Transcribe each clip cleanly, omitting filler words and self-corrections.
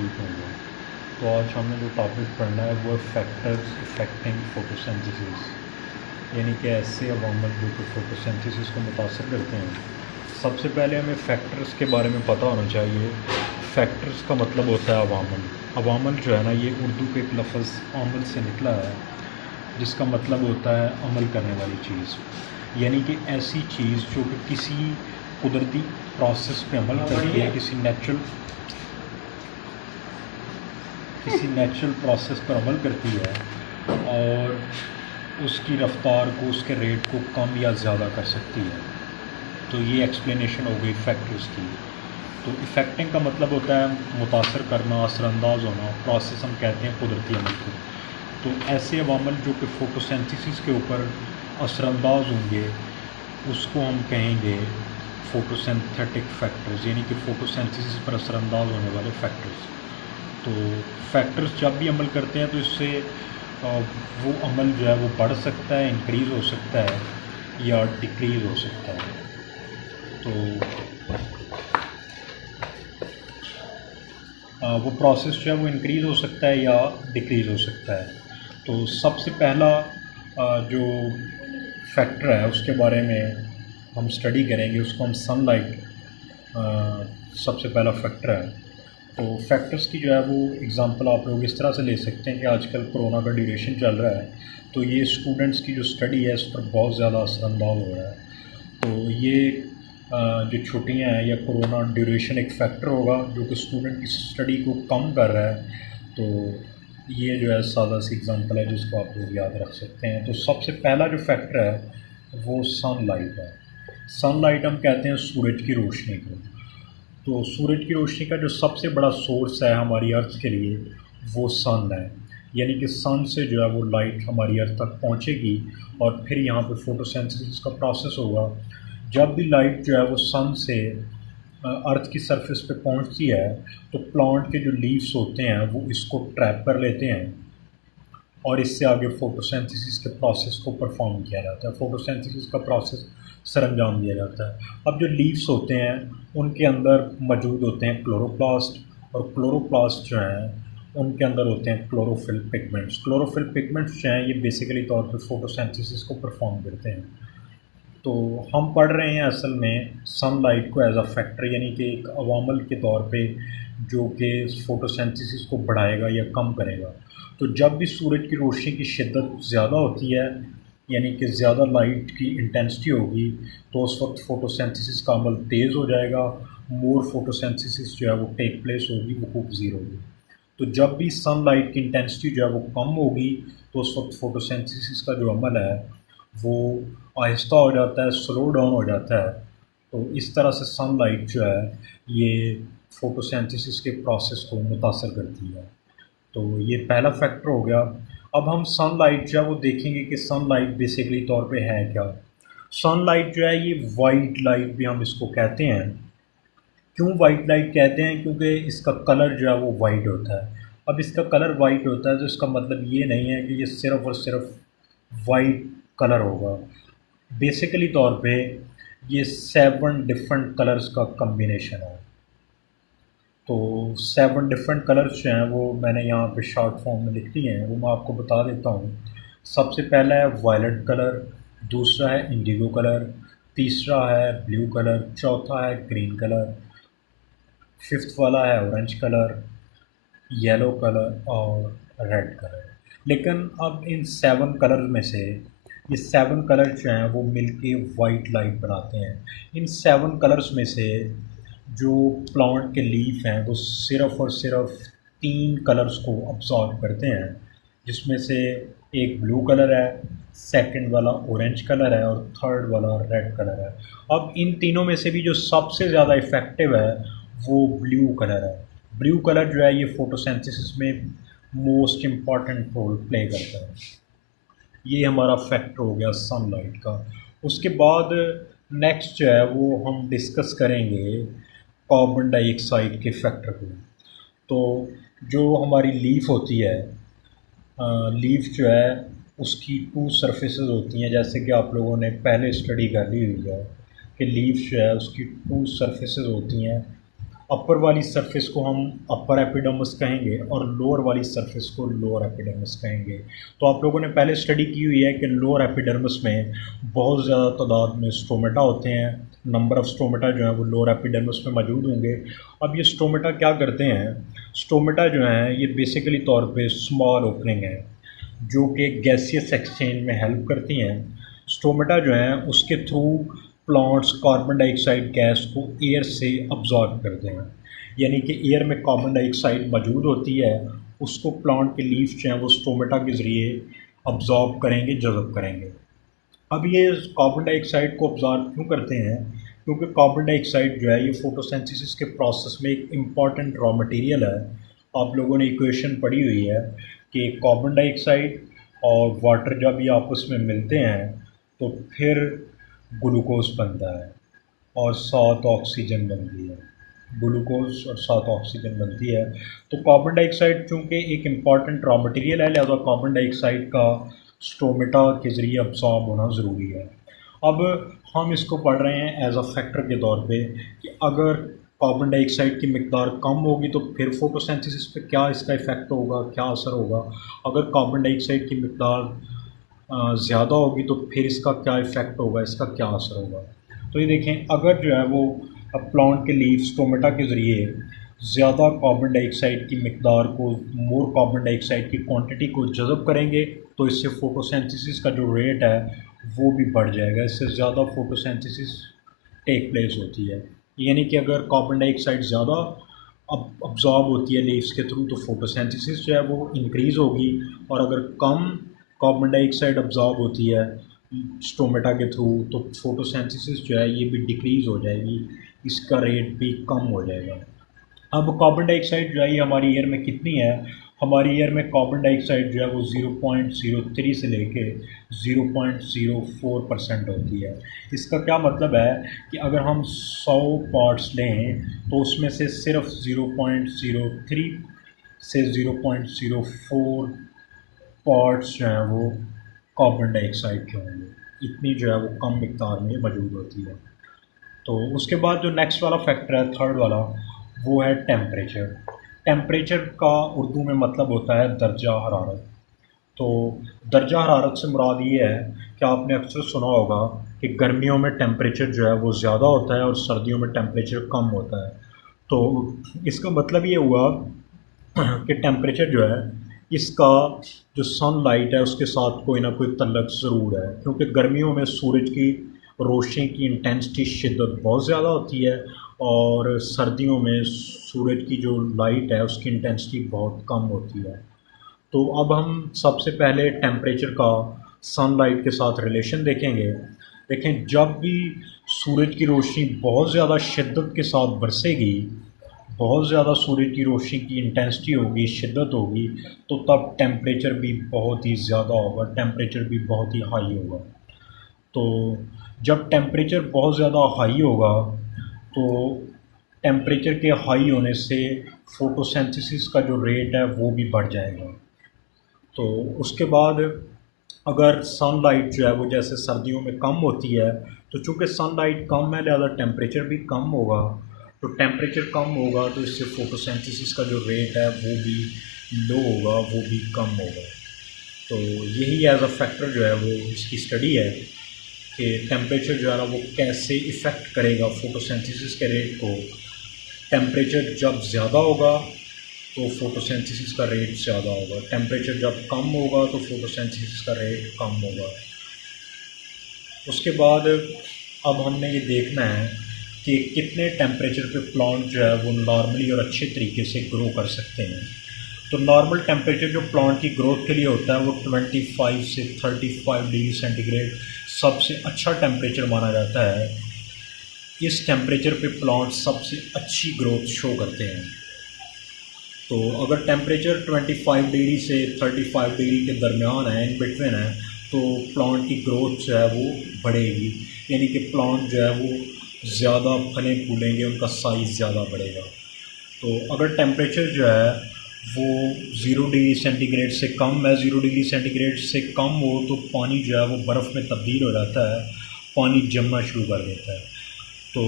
ठीक होंगे। तो आज हमने जो टॉपिक पढ़ना है वो फैक्टर्स इफेक्टिंग फोटोसिंथेसिस, यानी कि ऐसे अवामल जो कि फोटोसिंथेसिस को मुतासर करते हैं। सबसे पहले हमें फैक्टर्स के बारे में पता होना चाहिए। फैक्टर्स का मतलब होता है अवामल। अवामल जो है ना, ये उर्दू के एक लफ्ज़ अमल से निकला है, जिसका मतलब होता है अमल करने वाली चीज़, यानी कि ऐसी चीज़ जो कि किसी कुदरती प्रोसेस पे अमल करती है, किसी नेचुरल प्रोसेस पर अमल करती है और उसकी रफ्तार को, उसके रेट को कम या ज़्यादा कर सकती है। तो ये एक्सप्लेनेशन हो गई फैक्टर्स की। तो इफ़ेक्टिंग का मतलब होता है मुतासर करना, असरअंदाज होना। प्रोसेस हम कहते हैं कुदरती अमल को। तो ऐसे अवामल जो कि फ़ोटोसिंथेसिस के ऊपर असरअंदाज होंगे उसको हम कहेंगे फ़ोटोसिंथेटिक फैक्टर्स, यानी कि फ़ोटोसिंथेसिस पर असरअंदाज होने वाले फैक्टर्स। तो फैक्टर्स जब भी अमल करते हैं तो इससे वो अमल जो है वो बढ़ सकता है, इंक्रीज़ हो सकता है या डिक्रीज़ हो सकता है। तो वो प्रोसेस जो है वो इंक्रीज़ हो सकता है या डिक्रीज़ हो सकता है। तो सबसे पहला जो फैक्टर है उसके बारे में हम स्टडी करेंगे, उसको हम सनलाइट सबसे पहला फैक्टर है। तो फैक्टर्स की जो है वो एग्ज़ाम्पल आप लोग इस तरह से ले सकते हैं कि आजकल कोरोना का ड्यूरेशन चल रहा है, तो ये स्टूडेंट्स की जो स्टडी है इस पर बहुत ज़्यादा असरअंदाज हो रहा है। तो ये जो छुट्टियां हैं या कोरोना ड्यूरेशन एक फ़ैक्टर होगा जो कि स्टूडेंट की स्टडी को कम कर रहा है। तो ये जो है सादा सी एग्ज़ाम्पल है जिसको आप लोग याद रख सकते हैं। तो सबसे पहला जो फैक्टर है वो सनलाइट है। सनलाइट हम कहते हैं सूरज की रोशनी को। तो सूरज की रोशनी का जो सबसे बड़ा सोर्स है हमारी अर्थ के लिए वो सन है, यानी कि सन से जो है वो लाइट हमारी अर्थ तक पहुंचेगी और फिर यहाँ पे फोटोसिंथेसिस का प्रोसेस होगा। जब भी लाइट जो है वो सन से अर्थ की सरफेस पे पहुंचती है तो प्लांट के जो लीव्स होते हैं वो इसको ट्रैप कर लेते हैं और इससे आगे फ़ोटोसिंथेसिस के प्रोसेस को परफॉर्म किया जाता है। फ़ोटोसिंथेसिस का प्रोसेस सरअंजाम दिया जाता है। अब जो लीव्स होते हैं उनके अंदर मौजूद होते हैं क्लोरोप्लास्ट, और क्लोरोप्लास्ट जो हैं उनके अंदर होते हैं क्लोरोफिल पिगमेंट्स। क्लोरोफिल पिगमेंट्स जो हैं ये बेसिकली तौर पर फ़ोटोसिंथेसिस को परफॉर्म करते हैं। तो हम पढ़ रहे हैं असल में सनलाइट को एज अ फैक्टर, यानी कि एक अवामल के तौर पे जो कि फ़ोटोसिंथेसिस को बढ़ाएगा या कम करेगा। तो जब भी सूरज की रोशनी की शिद्दत ज़्यादा होती है, यानी कि ज़्यादा लाइट की इंटेंसिटी होगी, तो उस वक्त फ़ोटोसिंथेसिस का अमल तेज़ हो जाएगा। मोर फ़ोटोसिंथेसिस जो है वो टेक प्लेस होगी, वो खूब होगी। तो जब भी सनलाइट की इंटेंसिटी जो है वो कम होगी तो उस वक्त फ़ोटोसिंथेसिस का जो अमल है वो आहिस्ता हो जाता है, स्लो डाउन हो जाता है। तो इस तरह से सनलाइट जो है ये फ़ोटोसिंथेसिस के प्रोसेस को मुतासर करती है। तो ये पहला फैक्टर हो गया। अब हम सनलाइट जो है वो देखेंगे कि सनलाइट बेसिकली तौर पे है क्या। सनलाइट जो है ये वाइट लाइट भी हम इसको कहते हैं। क्यों वाइट लाइट कहते हैं? क्योंकि इसका कलर जो है वो वाइट होता है। अब इसका कलर वाइट होता है तो इसका मतलब ये नहीं है कि ये सिर्फ़ और सिर्फ वाइट कलर होगा। बेसिकली तौर पे ये 7 डिफरेंट कलर्स का कम्बिनेशन है। तो 7 डिफरेंट कलर्स जो हैं वो मैंने यहाँ पे शॉर्ट फॉर्म में लिख दिए हैं, वो मैं आपको बता देता हूँ। सबसे पहला है वायलेट कलर, दूसरा है इंडिगो कलर, तीसरा है ब्लू कलर, चौथा है ग्रीन कलर, फिफ्थ वाला है ऑरेंज कलर, येलो कलर और रेड कलर। लेकिन अब इन 7 कलर में से ये 7 कलर जो हैं वो मिलके वाइट लाइट बनाते हैं। इन 7 कलर्स में से जो प्लांट के लीफ हैं वो सिर्फ़ और सिर्फ 3 कलर्स को अब्सॉर्ब करते हैं, जिसमें से एक ब्लू कलर है, सेकंड वाला ऑरेंज कलर है और थर्ड वाला रेड कलर है। अब इन तीनों में से भी जो सबसे ज़्यादा इफ़ेक्टिव है वो ब्लू कलर है। ब्लू कलर जो है ये फ़ोटोसिंथेसिस में मोस्ट इम्पॉर्टेंट रोल प्ले करता है। ये हमारा फैक्टर हो गया सनलाइट का। उसके बाद नेक्स्ट जो है वो हम डिस्कस करेंगे कार्बन डाइऑक्साइड के फैक्टर को। तो जो हमारी लीफ होती है, लीफ जो है उसकी 2 सरफेसेस होती हैं, जैसे कि आप लोगों ने पहले स्टडी कर ली हुई है कि लीफ जो है उसकी 2 सरफेसेस होती हैं। अपर वाली सरफेस को हम अपर एपिडर्मिस कहेंगे और लोअर वाली सरफेस को लोअर एपिडर्मिस कहेंगे। तो आप लोगों ने पहले स्टडी की हुई है कि लोअर एपिडर्मिस में बहुत ज़्यादा तादाद में स्टोमेटा होते हैं, नंबर ऑफ़ स्टोमेटा जो है वो लोअर एपिडर्मिस में मौजूद होंगे। अब ये स्टोमेटा क्या करते हैं, स्टोमेटा जो हैं ये बेसिकली तौर पे स्मॉल ओपनिंग है जो कि गैसियस एक्सचेंज में हेल्प करती हैं। स्टोमेटा जो हैं उसके through plants carbon dioxide gas को एयर से अब्जॉर्ब करते हैं, यानी कि एयर में कार्बन डाइऑक्साइड मौजूद होती है, उसको प्लांट के लीफ जो हैं वो स्टोमेटा के ज़रिए अब्जॉर्ब करेंगे, जज़ब करेंगे। अब ये कार्बन डाइऑक्साइड को अब्जॉर्ब क्यों करते हैं, क्योंकि कार्बन डाइऑक्साइड जो है ये फोटोसिंथेसिस के प्रोसेस में एक इम्पॉर्टेंट रॉ मटेरियल है। आप लोगों ने इक्वेशन पढ़ी हुई है कि कार्बन डाइऑक्साइड और वाटर जब ये आपस में मिलते हैं तो फिर ग्लूकोज बनता है और साथ ऑक्सीजन बनती है, ग्लूकोज और साथ ऑक्सीजन बनती है। तो कार्बन डाइऑक्साइड चूँकि एक इम्पॉर्टेंट रॉ मटेरियल है, लिहाजा कार्बन डाइऑक्साइड का स्टोमेटा के ज़रिए अब्सॉर्ब होना ज़रूरी है। अब हम इसको पढ़ रहे हैं एज अ फैक्टर के तौर पे कि अगर कार्बन डाइऑक्साइड की मिकदार कम होगी तो फिर फोटोसिंथेसिस पे क्या इसका इफ़ेक्ट होगा, क्या असर होगा। अगर कार्बन डाइऑक्साइड की मिकदार ज़्यादा होगी तो फिर इसका क्या इफ़ेक्ट होगा, इसका क्या असर होगा। तो ये देखें, अगर जो है वो प्लांट के लीफ स्टोमेटा के ज़रिए ज़्यादा कार्बन डाइऑक्साइड की मिकदार को, मोर कार्बन डाइऑक्साइड की क्वांटिटी को जज़ब करेंगे तो इससे फ़ोटोसिंथेसिस का जो रेट है वो भी बढ़ जाएगा, इससे ज़्यादा फ़ोटोसिंथेसिस टेक प्लेस होती है। यानी कि अगर कार्बन डाइऑक्साइड ज़्यादा अब्जॉर्ब होती है लीव्स के थ्रू तो फोटोसिंथेसिस जो है वो इंक्रीज़ होगी, और अगर कम कार्बन डाइऑक्साइड अब्जॉर्ब होती है स्टोमेटा के थ्रू तो फोटोसिंथेसिस जो है ये भी डिक्रीज़ हो जाएगी, इसका रेट भी कम हो जाएगा। अब कार्बन डाइऑक्साइड जो है ये हमारी एयर में कितनी है, हमारी एयर में कार्बन डाइऑक्साइड जो है वो 0.03 से लेके 0.04% होती है। इसका क्या मतलब है कि अगर हम 100 पार्ट्स लें तो उसमें से सिर्फ 0.03 से 0.04 पार्ट्स जो हैं वो कार्बन डाइऑक्साइड के होंगे, इतनी जो है वो कम मिकदार में मौजूद होती है। तो उसके बाद जो नेक्स्ट वाला फैक्टर है, थर्ड वाला, वो है टेम्परेचर। टेम्परेचर का उर्दू में मतलब होता है दर्जा हरारत। तो दर्जा हरारत से मुराद ये है कि आपने अक्सर सुना होगा कि गर्मियों में टेम्परेचर जो है वो ज़्यादा होता है और सर्दियों में टेम्परेचर कम होता है। तो इसका मतलब ये हुआ कि टेम्परेचर जो है इसका जो सनलाइट है उसके साथ कोई ना कोई तल्लक ज़रूर है, क्योंकि गर्मियों में सूरज की रोशनी की इंटेंसिटी शिद्दत बहुत ज़्यादा होती है और सर्दियों में सूरज की जो लाइट है उसकी इंटेंसिटी बहुत कम होती है। तो अब हम सबसे पहले टेम्परेचर का सनलाइट के साथ रिलेशन देखेंगे। देखें, जब भी सूरज की रोशनी बहुत ज़्यादा शिद्दत के साथ बरसेगी, बहुत ज़्यादा सूरज की रोशनी की इंटेंसिटी होगी, शिद्दत होगी, तो तब टेम्परेचर भी बहुत ही ज़्यादा होगा, टेम्परेचर भी बहुत ही हाई होगा। तो जब टेम्परेचर बहुत ज़्यादा हाई होगा तो टेम्परेचर के हाई होने से फ़ोटोसिंथेसिस का जो रेट है वो भी बढ़ जाएगा। तो उसके बाद अगर सनलाइट जो है वो जैसे सर्दियों में कम होती है, तो चूँकि सनलाइट कम है लिहाजा टेम्परेचर भी कम होगा। तो टेम्परेचर कम होगा तो इससे फ़ोटोसिंथेसिस का जो रेट है वो भी लो होगा, वो भी कम होगा। तो यही एज अ फैक्टर जो है वो इसकी स्टडी है कि टेम्परेचर जो है ना वो कैसे इफ़ेक्ट करेगा फ़ोटोसिंथेसिस के रेट को। टेम्परेचर जब ज़्यादा होगा तो फ़ोटोसिंथेसिस का रेट ज़्यादा होगा, टेम्परेचर जब कम होगा तो फ़ोटोसिंथेसिस का रेट कम होगा। उसके बाद अब हमने ये देखना है कि कितने टेम्परेचर पे प्लांट जो है वो नॉर्मली और अच्छे तरीके से ग्रो कर सकते हैं। तो नॉर्मल टेम्परेचर जो प्लांट की ग्रोथ के लिए होता है वो 25 से 35 डिग्री सेंटीग्रेड सबसे अच्छा टेम्परेचर माना जाता है। इस टेम्परेचर पे प्लांट सबसे अच्छी ग्रोथ शो करते हैं। तो अगर टेम्परेचर 25 डिग्री से 35 डिग्री के दरमियान है, इन बिटवीन है, तो प्लांट की ग्रोथ जो है वो बढ़ेगी, यानी कि प्लांट जो है वो ज़्यादा फलें फूलेंगे, उनका साइज़ ज़्यादा बढ़ेगा। तो अगर टेम्परेचर जो है वो 0 डिग्री सेंटीग्रेड से कम है, 0 डिग्री सेंटीग्रेड से कम हो तो पानी जो है वो बर्फ़ में तब्दील हो जाता है, पानी जमना शुरू कर देता है। तो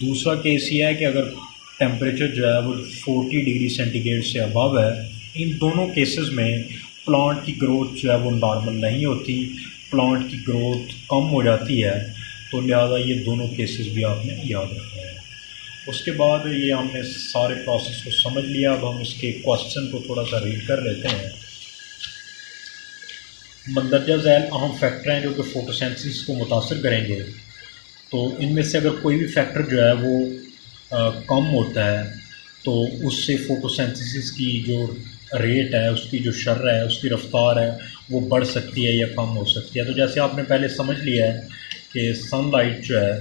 दूसरा केस ये है कि अगर टेम्परेचर जो है वो 40 डिग्री सेंटीग्रेड से अबव है, इन दोनों केसेस में प्लांट की ग्रोथ जो है वो नॉर्मल नहीं होती, प्लांट की ग्रोथ कम हो जाती है। तो लिहाजा ये दोनों केसेस भी आपने याद रखना है। उसके बाद ये हमने सारे प्रोसेस को समझ लिया। अब हम इसके क्वेश्चन को थोड़ा सा रीड कर लेते हैं। मंदरजा झैल अहम फैक्टर हैं जो कि फोटोसिंथेसिस को मुतासर करेंगे। तो इनमें से अगर कोई भी फैक्टर जो है वो कम होता है तो उससे फ़ोटोसिंथेसिस की जो रेट है, उसकी जो शर्र है, उसकी रफ़्तार है, वो बढ़ सकती है या कम हो सकती है। तो जैसे आपने पहले समझ लिया है कि सनलाइट जो है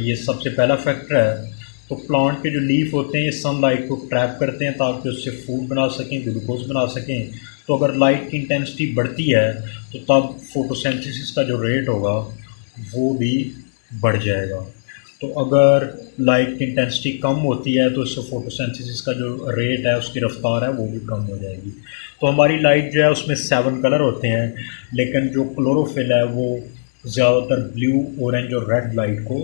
ये सबसे पहला फैक्टर है। तो प्लांट के जो लीफ होते हैं ये सनलाइट को ट्रैप करते हैं ताकि उससे फूड बना सकें, ग्लूकोज बना सकें। तो अगर लाइट की इंटेंसिटी बढ़ती है तो तब फोटोसिंथेसिस का जो रेट होगा वो भी बढ़ जाएगा। तो अगर लाइट की इंटेंसिटी कम होती है तो इससे फोटोसिंथेसिस का जो रेट है, उसकी रफ़्तार है, वो भी कम हो जाएगी। तो हमारी लाइट जो है उसमें 7 कलर होते हैं, लेकिन जो क्लोरोफिल है वो ज़्यादातर ब्लू, ऑरेंज और रेड लाइट को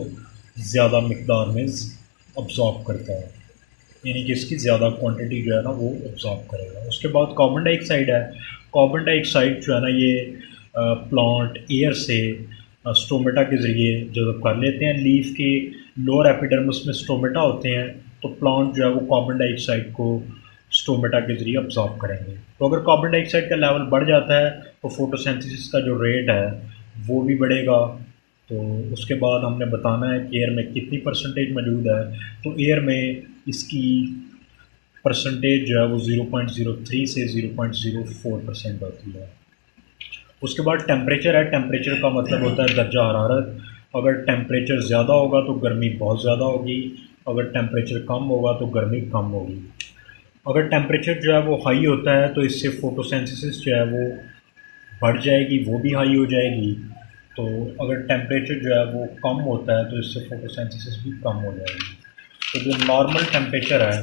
ज़्यादा मिकदार में अब्ज़ॉर्ब करता है, यानी कि इसकी ज़्यादा क्वांटिटी जो है ना वो अब्ज़ॉर्ब करेगा। उसके बाद कार्बन डाइऑक्साइड है। कार्बन डाइऑक्साइड जो है ना ये प्लांट एयर से स्टोमेटा के ज़रिए जब कर लेते हैं। लीफ के लोअर एपिडर्मिस में स्टोमेटा होते हैं, तो प्लांट जो है वो कार्बन डाइऑक्साइड को स्टोमेटा के ज़रिए अब्ज़ॉर्ब करेंगे। तो अगर कार्बन डाइऑक्साइड का लेवल बढ़ जाता है तो फोटोसिंथेसिस का जो रेट है वो भी बढ़ेगा। तो उसके बाद हमने बताना है कि एयर में कितनी परसेंटेज मौजूद है। तो एयर में इसकी परसेंटेज जो है वो 0.03 से 0.04% होती है। उसके बाद टेम्परेचर है। टेम्परेचर का मतलब होता है दर्जा हरारत। अगर टेम्परेचर ज़्यादा होगा तो गर्मी बहुत ज़्यादा होगी, अगर टेम्परेचर कम होगा तो गर्मी कम होगी। अगर टेम्परेचर जो है वो हाई होता है तो इससे फ़ोटोसिंथेसिस जो है वो बढ़ जाएगी, वो भी हाई हो जाएगी। तो अगर टेम्परेचर जो है वो कम होता है तो इससे फ़ोटोसिंथेसिस भी कम हो जाएगी। तो जो नॉर्मल टेम्परेचर है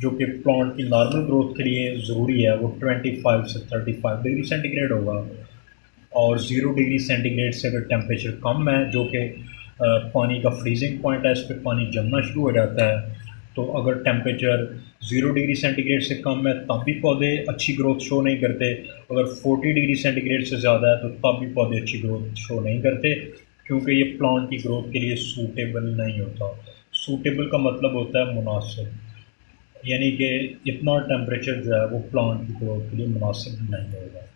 जो कि प्लांट की नॉर्मल ग्रोथ के लिए ज़रूरी है वो 25 से 35 डिग्री सेंटीग्रेड होगा। और 0 डिग्री सेंटीग्रेड से अगर टेम्परेचर कम है, जो कि पानी का फ्रीजिंग पॉइंट है, इस पर पानी जमना शुरू हो जाता है। तो अगर टेम्परेचर 0 डिग्री सेंटीग्रेड से कम है तब भी पौधे अच्छी ग्रोथ शो नहीं करते। अगर 40 डिग्री सेंटीग्रेड से ज़्यादा है तो तब भी पौधे अच्छी ग्रोथ शो नहीं करते, क्योंकि ये प्लांट की ग्रोथ के लिए सूटेबल नहीं होता। सूटेबल का मतलब होता है मुनासिब, यानी कि इतना टेम्परेचर जो है वो प्लांट की ग्रोथ के लिए मुनासिब नहीं होगा।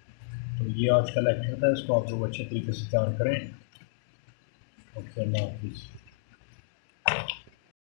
तो ये आज का लेक्चर था, इसको आप लोग अच्छे तरीके से तैयार करें। ओके, अल्लाह हाफिज़।